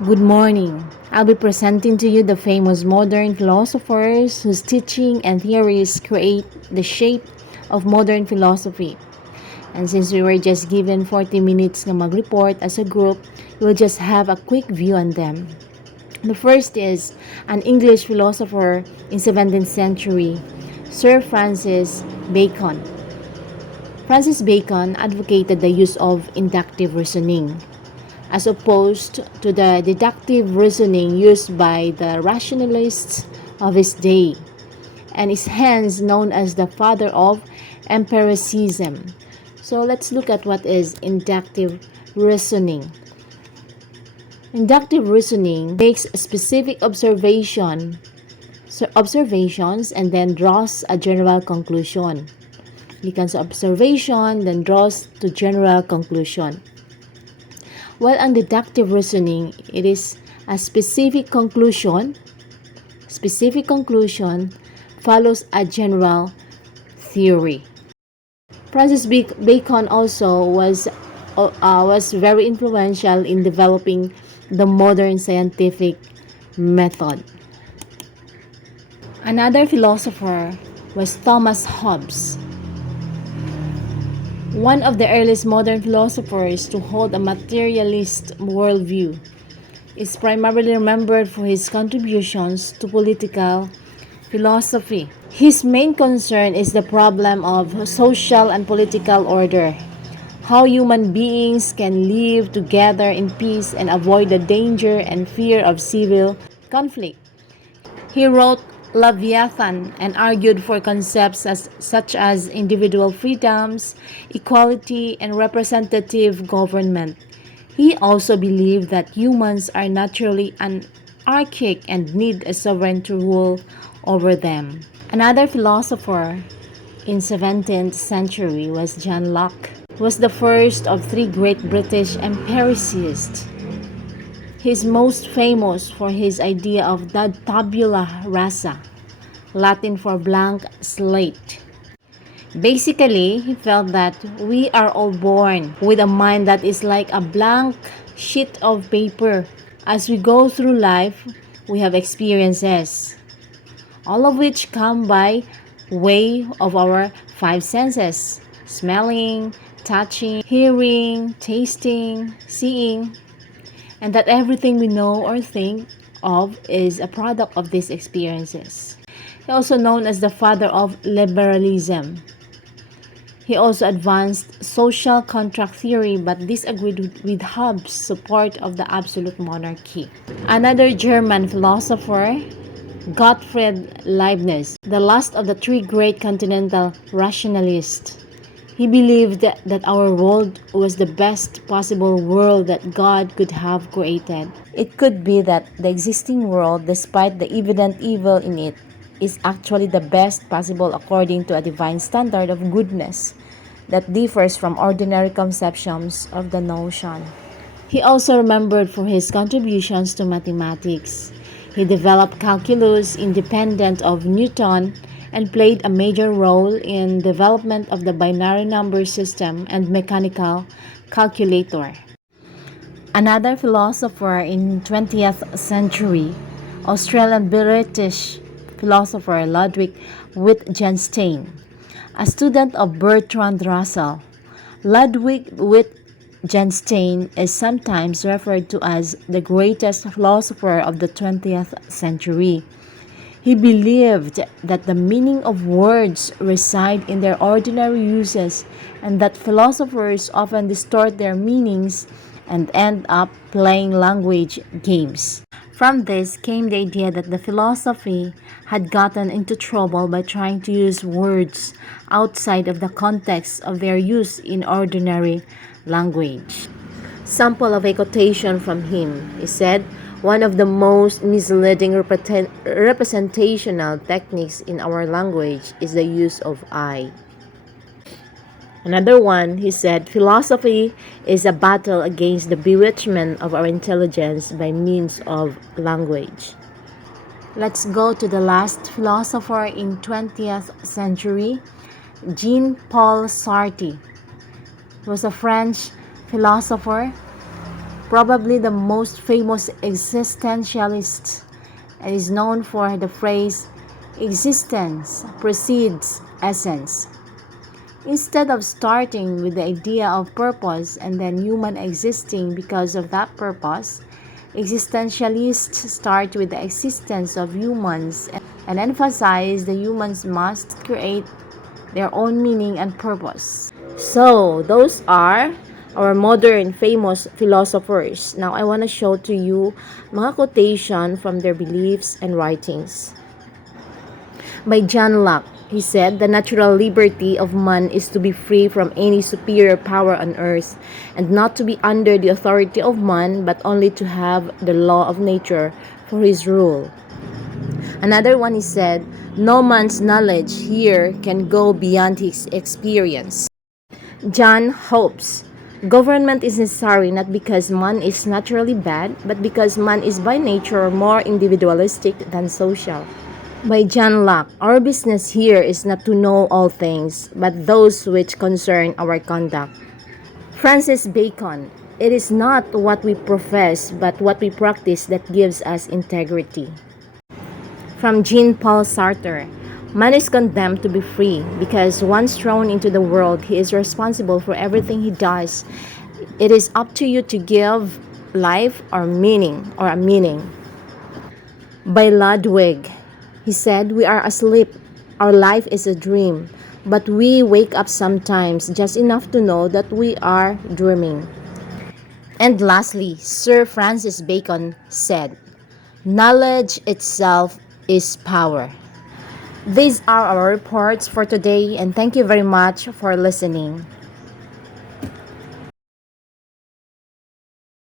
Good morning. I'll be presenting to you the famous modern philosophers whose teaching and theories create the shape of modern philosophy. And since we were just given 40 minutes na mag-report as a group, we'll just have a quick view on them. The first is an English philosopher in 17th century, Sir Francis Bacon. Francis Bacon advocated the use of inductive reasoning, as opposed to the deductive reasoning used by the rationalists of his day, and is hence known as the father of empiricism. So let's look at what is inductive reasoning. Inductive reasoning makes specific observations and then draws a general conclusion. Likan sa observation, then draws to general conclusion. While on deductive reasoning, it is a specific conclusion follows a general theory. Francis Bacon also was very influential in developing the modern scientific method. Another philosopher was Thomas Hobbes, one of the earliest modern philosophers to hold a materialist worldview. Is primarily remembered for his contributions to political philosophy. His main concern is the problem of social and political order, how human beings can live together in peace and avoid the danger and fear of civil conflict. He wrote Leviathan and argued for concepts such as individual freedoms, equality, and representative government. He also believed that humans are naturally anarchic and need a sovereign to rule over them. Another philosopher in 17th century was John Locke. He was the first of three great British empiricists. He is most famous for his idea of the tabula rasa, Latin for blank slate. Basically, he felt that we are all born with a mind that is like a blank sheet of paper. As we go through life, we have experiences, all of which come by way of our five senses: smelling, touching, hearing, tasting, seeing, and that everything we know or think of is a product of these experiences. He also known as the father of liberalism. He also advanced social contract theory but disagreed with Hobbes' support of the absolute monarchy. Another German philosopher, Gottfried Leibniz, the last of the three great continental rationalists. He believed that our world was the best possible world that God could have created. It could be that the existing world, despite the evident evil in it, is actually the best possible according to a divine standard of goodness that differs from ordinary conceptions of the notion. He also remembered for his contributions to mathematics. He developed calculus independent of Newton and played a major role in development of the binary number system and mechanical calculator. Another philosopher in 20th century, Australian-British philosopher Ludwig Wittgenstein, a student of Bertrand Russell. Ludwig Wittgenstein is sometimes referred to as the greatest philosopher of the 20th century. He believed that the meaning of words reside in their ordinary uses and that philosophers often distort their meanings and end up playing language games. From this came the idea that the philosophy had gotten into trouble by trying to use words outside of the context of their use in ordinary language. Sample of a quotation from him. He said, "One of the most misleading representational techniques in our language is the use of I." Another one, he said, "Philosophy is a battle against the bewitchment of our intelligence by means of language." Let's go to the last philosopher in 20th century, Jean-Paul Sartre. He was a French philosopher probably the most famous existentialist, and is known for the phrase existence precedes essence. Instead of starting with the idea of purpose and then human existing because of that purpose, existentialists start with the existence of humans and emphasize the humans must create their own meaning and purpose. So, those are our modern famous philosophers. Now, I want to show to you mga quotation from their beliefs and writings. By John Locke, he said, "The natural liberty of man is to be free from any superior power on earth, and not to be under the authority of man, but only to have the law of nature for his rule." Another one he said, "No man's knowledge here can go beyond his experience." John hopes, "Government is necessary not because man is naturally bad, but because man is by nature more individualistic than social." By John Locke, "Our business here is not to know all things, but those which concern our conduct." Francis Bacon, "It is not what we profess, but what we practice that gives us integrity." From Jean-Paul Sartre, "Man is condemned to be free because once thrown into the world, he is responsible for everything he does. It is up to you to give life or meaning or a meaning." By Ludwig, he said, "We are asleep. Our life is a dream, but we wake up sometimes just enough to know that we are dreaming." And lastly, Sir Francis Bacon said, "Knowledge itself is power." These are our reports for today, and thank you very much for listening.